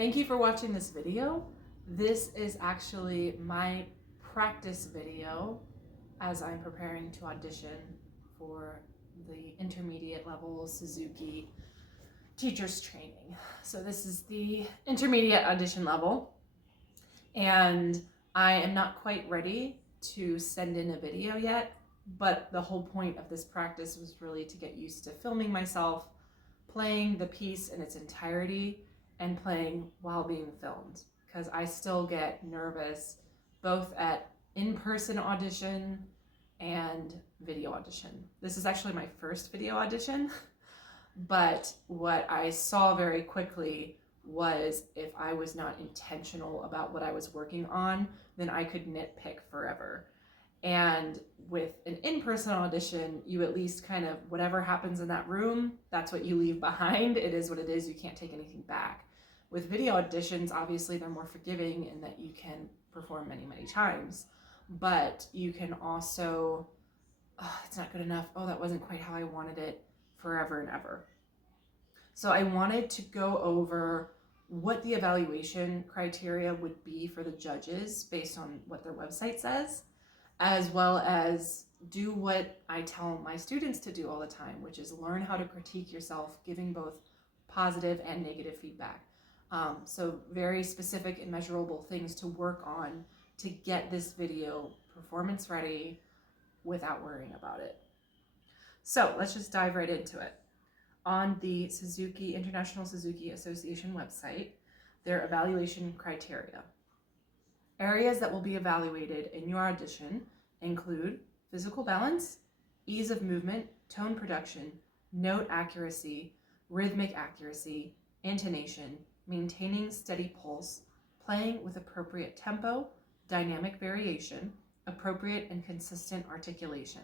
Thank you for watching this video. This is actually my practice video as I'm preparing to audition for the intermediate level Suzuki teacher's training. So this is the intermediate audition level, and I am not quite ready to send in a video yet, but the whole point of this practice was really to get used to filming myself, playing the piece in its entirety, and playing while being filmed, because I still get nervous both at in-person audition and video audition. This is actually my first video audition, but what I saw very quickly was if I was not intentional about what I was working on, then I could nitpick forever. And with an in-person audition, you at least kind of, whatever happens in that room, that's what you leave behind. It is what it is. You can't take anything back. With video auditions, obviously they're more forgiving in that you can perform many, many times, but you can also, it's not good enough. Oh, that wasn't quite how I wanted it, forever and ever. So I wanted to go over what the evaluation criteria would be for the judges based on what their website says, as well as do what I tell my students to do all the time, which is learn how to critique yourself, giving both positive and negative feedback. So very specific and measurable things to work on to get this video performance ready without worrying about it. So let's just dive right into it. On the Suzuki International Suzuki Association website, their evaluation criteria. Areas that will be evaluated in your audition include physical balance, ease of movement, tone production, note accuracy, rhythmic accuracy, intonation, maintaining steady pulse, playing with appropriate tempo, dynamic variation, appropriate and consistent articulation,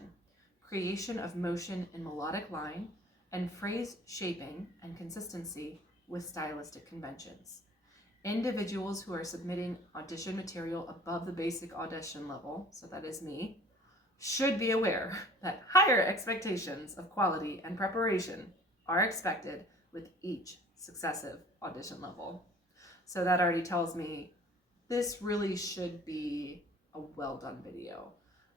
creation of motion in melodic line, and phrase shaping and consistency with stylistic conventions. Individuals who are submitting audition material above the basic audition level, so that is me, should be aware that higher expectations of quality and preparation are expected with each successive audition level. So that already tells me this really should be a well done video.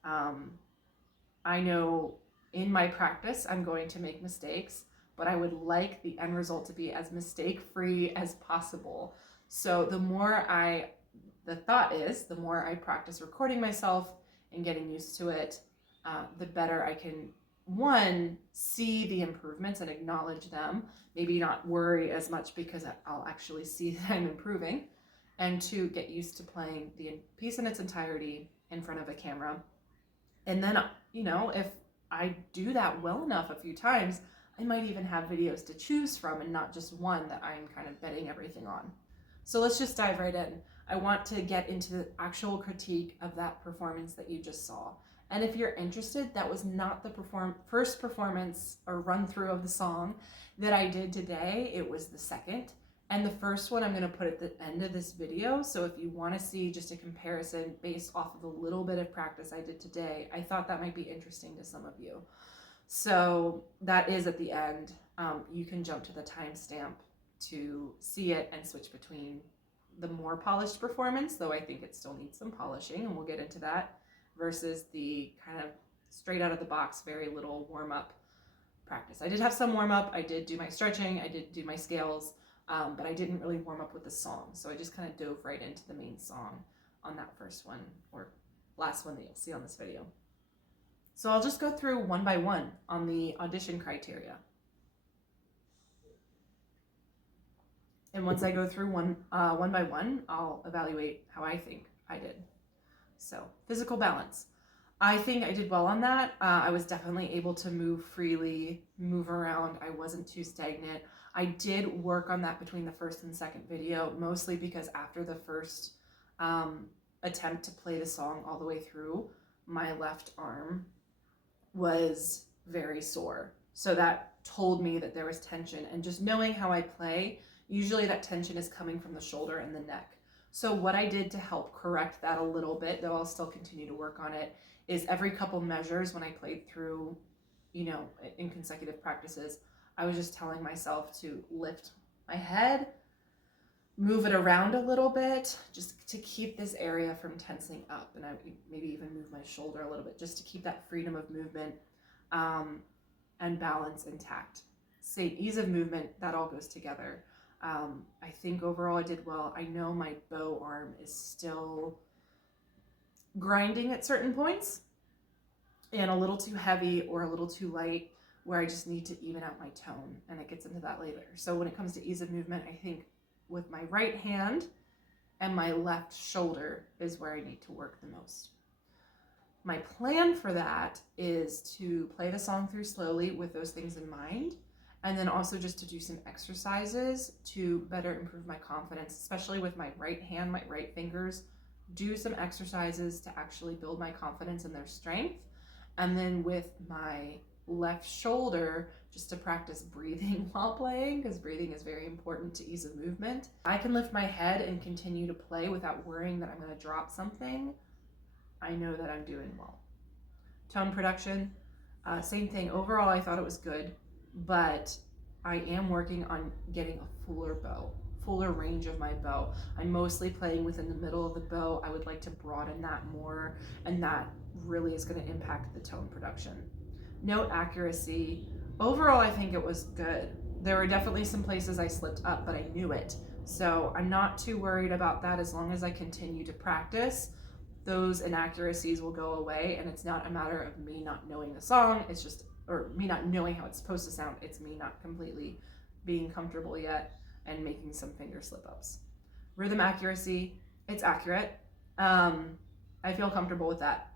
I know in my practice I'm going to make mistakes, but I would like the end result to be as mistake-free as possible. So the more I practice recording myself and getting used to it, the better I can, one, see the improvements and acknowledge them, maybe not worry as much because I'll actually see that I'm improving, and two, get used to playing the piece in its entirety in front of a camera. And then, if I do that well enough a few times, I might even have videos to choose from and not just one that I'm kind of betting everything on. So let's just dive right in. I want to get into the actual critique of that performance that you just saw. And if you're interested, that was not the first performance or run through of the song that I did today. It was the second. And the first one I'm going to put at the end of this video. So if you want to see just a comparison based off of the little bit of practice I did today, I thought that might be interesting to some of you. So that is at the end. You can jump to the timestamp to see it and switch between the more polished performance, though I think it still needs some polishing, and we'll get into that, versus the kind of straight out of the box, very little warm-up practice. I did have some warm-up. I did do my stretching. I did do my scales, but I didn't really warm up with the song. So I just kind of dove right into the main song on that first one, or last one that you'll see on this video. So I'll just go through one by one on the audition criteria. And once I go through one by one, I'll evaluate how I think I did. So physical balance. I think I did well on that. I was definitely able to move freely, move around. I wasn't too stagnant. I did work on that between the first and second video, mostly because after the first attempt to play the song all the way through, my left arm was very sore. So that told me that there was tension, and just knowing how I play, usually that tension is coming from the shoulder and the neck. So what I did to help correct that a little bit, though I'll still continue to work on it, is every couple measures when I played through, in consecutive practices, I was just telling myself to lift my head, move it around a little bit just to keep this area from tensing up, and I maybe even move my shoulder a little bit just to keep that freedom of movement and balance intact. Same ease of movement, that all goes together. I think overall I did well. I know my bow arm is still grinding at certain points and a little too heavy or a little too light, where I just need to even out my tone, and it gets into that later. So when it comes to ease of movement, I think with my right hand and my left shoulder is where I need to work the most. My plan for that is to play the song through slowly with those things in mind, and then also just to do some exercises to better improve my confidence, especially with my right hand, my right fingers. Do some exercises to actually build my confidence and their strength. And then with my left shoulder, just to practice breathing while playing, because breathing is very important to ease of movement. I can lift my head and continue to play without worrying that I'm going to drop something. I know that I'm doing well. Tone production, same thing. Overall, I thought it was good, but I am working on getting a fuller bow, fuller range of my bow. I'm mostly playing within the middle of the bow. I would like to broaden that more, and that really is going to impact the tone production. Note accuracy. Overall, I think it was good. There were definitely some places I slipped up, but I knew it. So I'm not too worried about that. As long as I continue to practice, those inaccuracies will go away, and it's not a matter of me not knowing the song. It's just, or me not knowing how it's supposed to sound. It's me not completely being comfortable yet and making some finger slip-ups. Rhythm accuracy, it's accurate. I feel comfortable with that.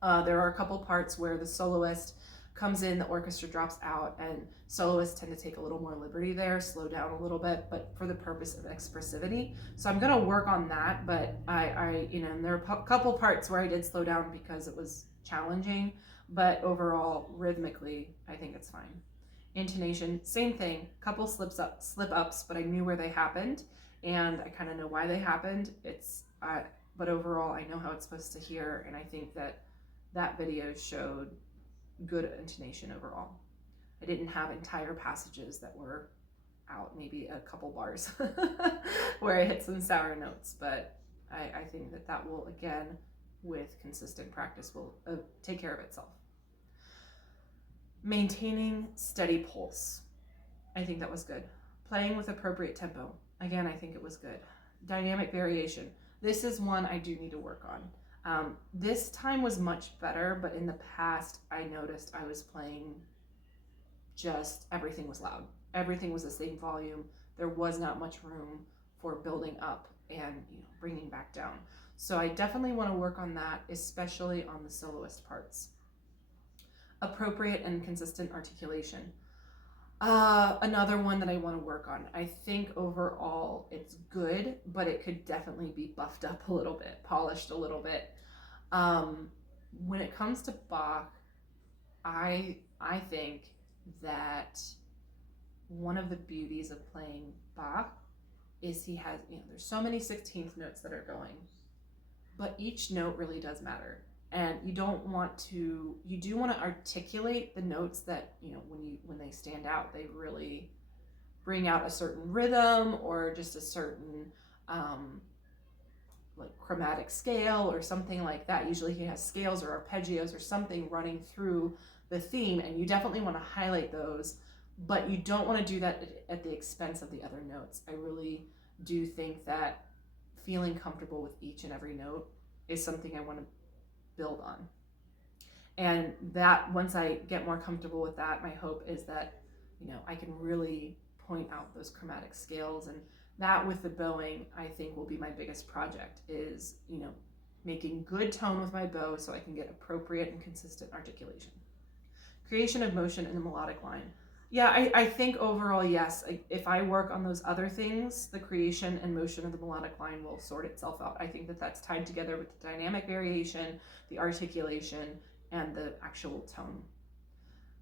There are a couple parts where the soloist comes in, the orchestra drops out, and soloists tend to take a little more liberty there, slow down a little bit, but for the purpose of expressivity. So I'm gonna work on that, but and there are a couple parts where I did slow down because it was challenging, but overall, rhythmically, I think it's fine. Intonation, same thing, couple slip-ups, but I knew where they happened, and I kind of know why they happened. But overall, I know how it's supposed to hear, and I think that video showed good intonation overall. I didn't have entire passages that were out, maybe a couple bars where I hit some sour notes, but I think that will, again, with consistent practice, will take care of itself. Maintaining steady pulse. I think that was good. Playing with appropriate tempo. Again, I think it was good. Dynamic variation. This is one I do need to work on. This time was much better, but in the past, I noticed I was playing just everything was loud. Everything was the same volume. There was not much room for building up and bringing back down. So I definitely want to work on that, especially on the soloist parts. Appropriate and consistent articulation. Another one that I want to work on. I think overall it's good, but it could definitely be buffed up a little bit, polished a little bit. When it comes to Bach, I think that one of the beauties of playing Bach is he has, there's so many 16th notes that are going, but each note really does matter. And you do want to articulate the notes that, when they stand out, they really bring out a certain rhythm or just a certain like chromatic scale or something like that. Usually he has scales or arpeggios or something running through the theme, and you definitely want to highlight those, but you don't want to do that at the expense of the other notes. I really do think that feeling comfortable with each and every note is something I want to build on. And that once I get more comfortable with that, my hope is that, I can really point out those chromatic scales, and that with the bowing, I think will be my biggest project is, making good tone with my bow so I can get appropriate and consistent articulation. Creation of motion in the melodic line. Yeah, I think overall, yes. If I work on those other things, the creation and motion of the melodic line will sort itself out. I think that that's tied together with the dynamic variation, the articulation, and the actual tone.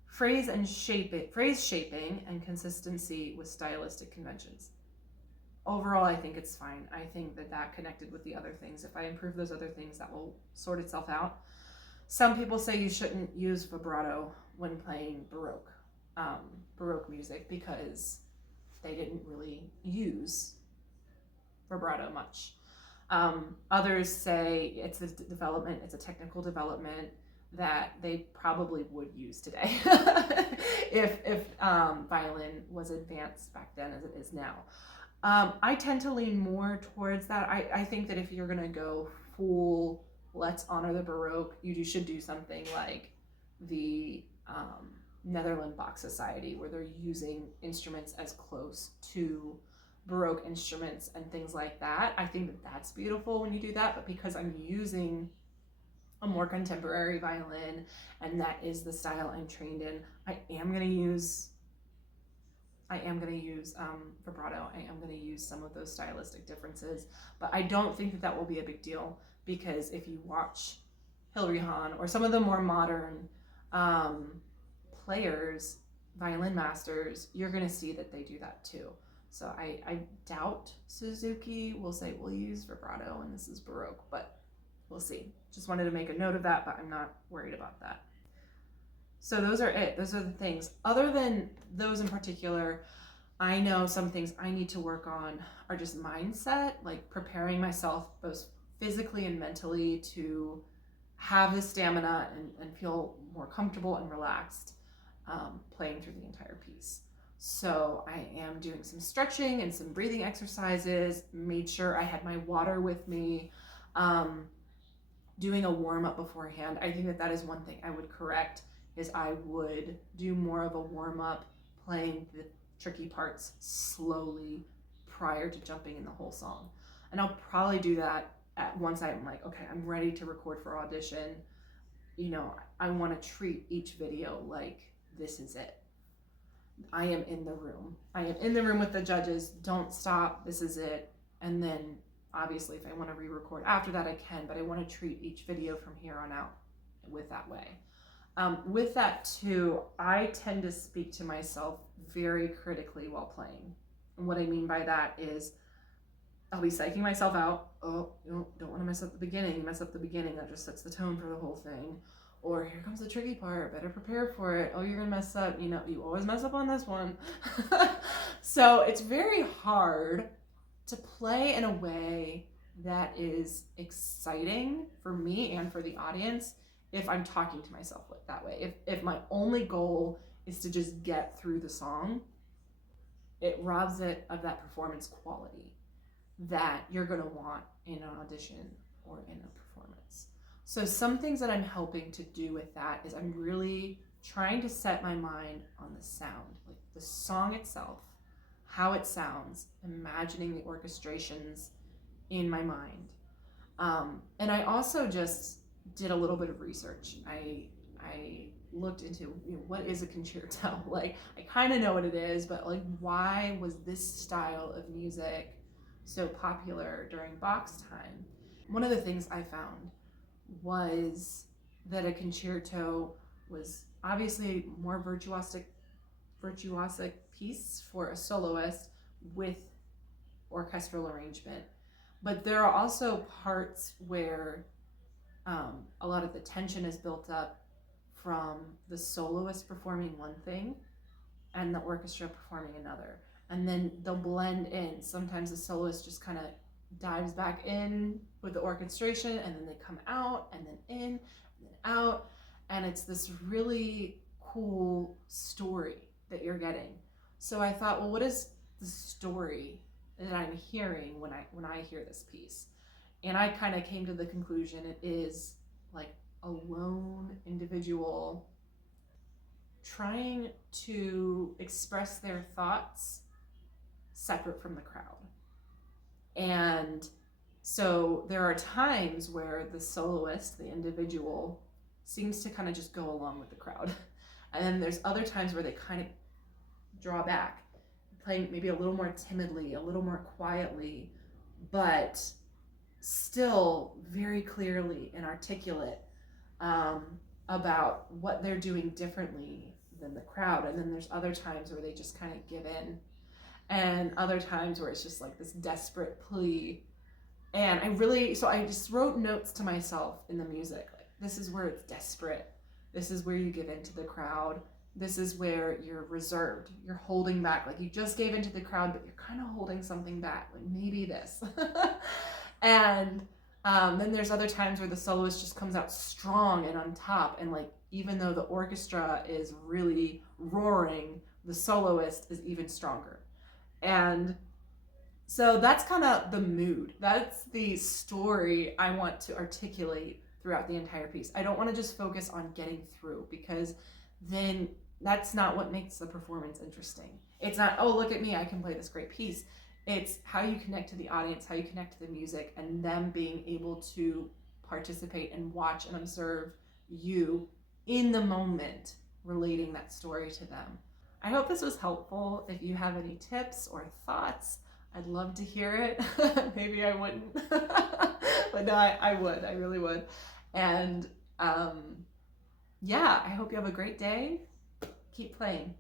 Phrase shaping and consistency with stylistic conventions. Overall, I think it's fine. I think that connected with the other things. If I improve those other things, that will sort itself out. Some people say you shouldn't use vibrato when playing Baroque music because they didn't really use vibrato much. Others say it's a development, it's a technical development that they probably would use today if violin was advanced back then as it is now. I tend to lean more towards that. I think that if you're going to go full, let's honor the Baroque, you should do something like the Netherlands Bach Society, where they're using instruments as close to Baroque instruments and things like that. I think that that's beautiful when you do that, but because I'm using a more contemporary violin and that is the style I'm trained in, I am going to use vibrato. I am going to use some of those stylistic differences, but I don't think that that will be a big deal, because if you watch Hilary Hahn or some of the more modern players, violin masters, you're going to see that they do that too. So I doubt Suzuki will say we'll use vibrato and this is Baroque, but we'll see. Just wanted to make a note of that, but I'm not worried about that. So those are it. Those are the things. Other than those in particular, I know some things I need to work on are just mindset, like preparing myself both physically and mentally to have the stamina and feel more comfortable and relaxed playing through the entire piece. So I am doing some stretching and some breathing exercises, made sure I had my water with me, doing a warm-up beforehand. I think that that is one thing I would correct, is I would do more of a warm-up, playing the tricky parts slowly prior to jumping in the whole song. And I'll probably do that once I'm like, okay, I'm ready to record for audition. You know, I want to treat each video like this is it. I am in the room. I am in the room with the judges. Don't stop. This is it. And then obviously if I want to re-record after that, I can, but I want to treat each video from here on out with that way. With that too, I tend to speak to myself very critically while playing. And what I mean by that is I'll be psyching myself out. Oh, you don't want to mess up the beginning. You mess up the beginning, that just sets the tone for the whole thing. Or here comes the tricky part, better prepare for it. Oh, you're gonna mess up. You know, you always mess up on this one. So it's very hard to play in a way that is exciting for me and for the audience if I'm talking to myself that way. If my only goal is to just get through the song, it robs it of that performance quality that you're gonna want in an audition or in a performance. So some things that I'm helping to do with that is I'm really trying to set my mind on the sound, like the song itself, how it sounds, imagining the orchestrations in my mind. And I also just did a little bit of research. I looked into, what is a concerto? Like, I kind of know what it is, but like, why was this style of music so popular during Bach's time? One of the things I found was that a concerto was obviously more virtuosic piece for a soloist with orchestral arrangement, but there are also parts where a lot of the tension is built up from the soloist performing one thing and the orchestra performing another, and then they'll blend in. Sometimes the soloist just kind of dives back in with the orchestration, and then they come out, and then in, and then out, and it's this really cool story that you're getting. So I thought, well, what is the story that I'm hearing when I hear this piece? And I kind of came to the conclusion it is like a lone individual trying to express their thoughts separate from the crowd. And so there are times where the soloist, the individual, seems to kind of just go along with the crowd. And then there's other times where they kind of draw back, playing maybe a little more timidly, a little more quietly, but still very clearly and articulate about what they're doing differently than the crowd. And then there's other times where they just kind of give in, and other times where it's just like this desperate plea. And I just wrote notes to myself in the music, like, this is where it's desperate, this is where you give in to the crowd, This is where you're reserved. You're holding back. Like you just gave into the crowd, but you're kind of holding something back. Like maybe this. And then there's other times where the soloist just comes out strong and on top. And like, even though the orchestra is really roaring, the soloist is even stronger. And so that's kind of the mood. That's the story I want to articulate throughout the entire piece. I don't want to just focus on getting through, because then that's not what makes the performance interesting. It's not, oh, look at me, I can play this great piece. It's how you connect to the audience, how you connect to the music, and them being able to participate and watch and observe you in the moment, relating that story to them. I hope this was helpful. If you have any tips or thoughts, I'd love to hear it. Maybe I wouldn't, but no, I would. I really would. And yeah, I hope you have a great day. Keep playing.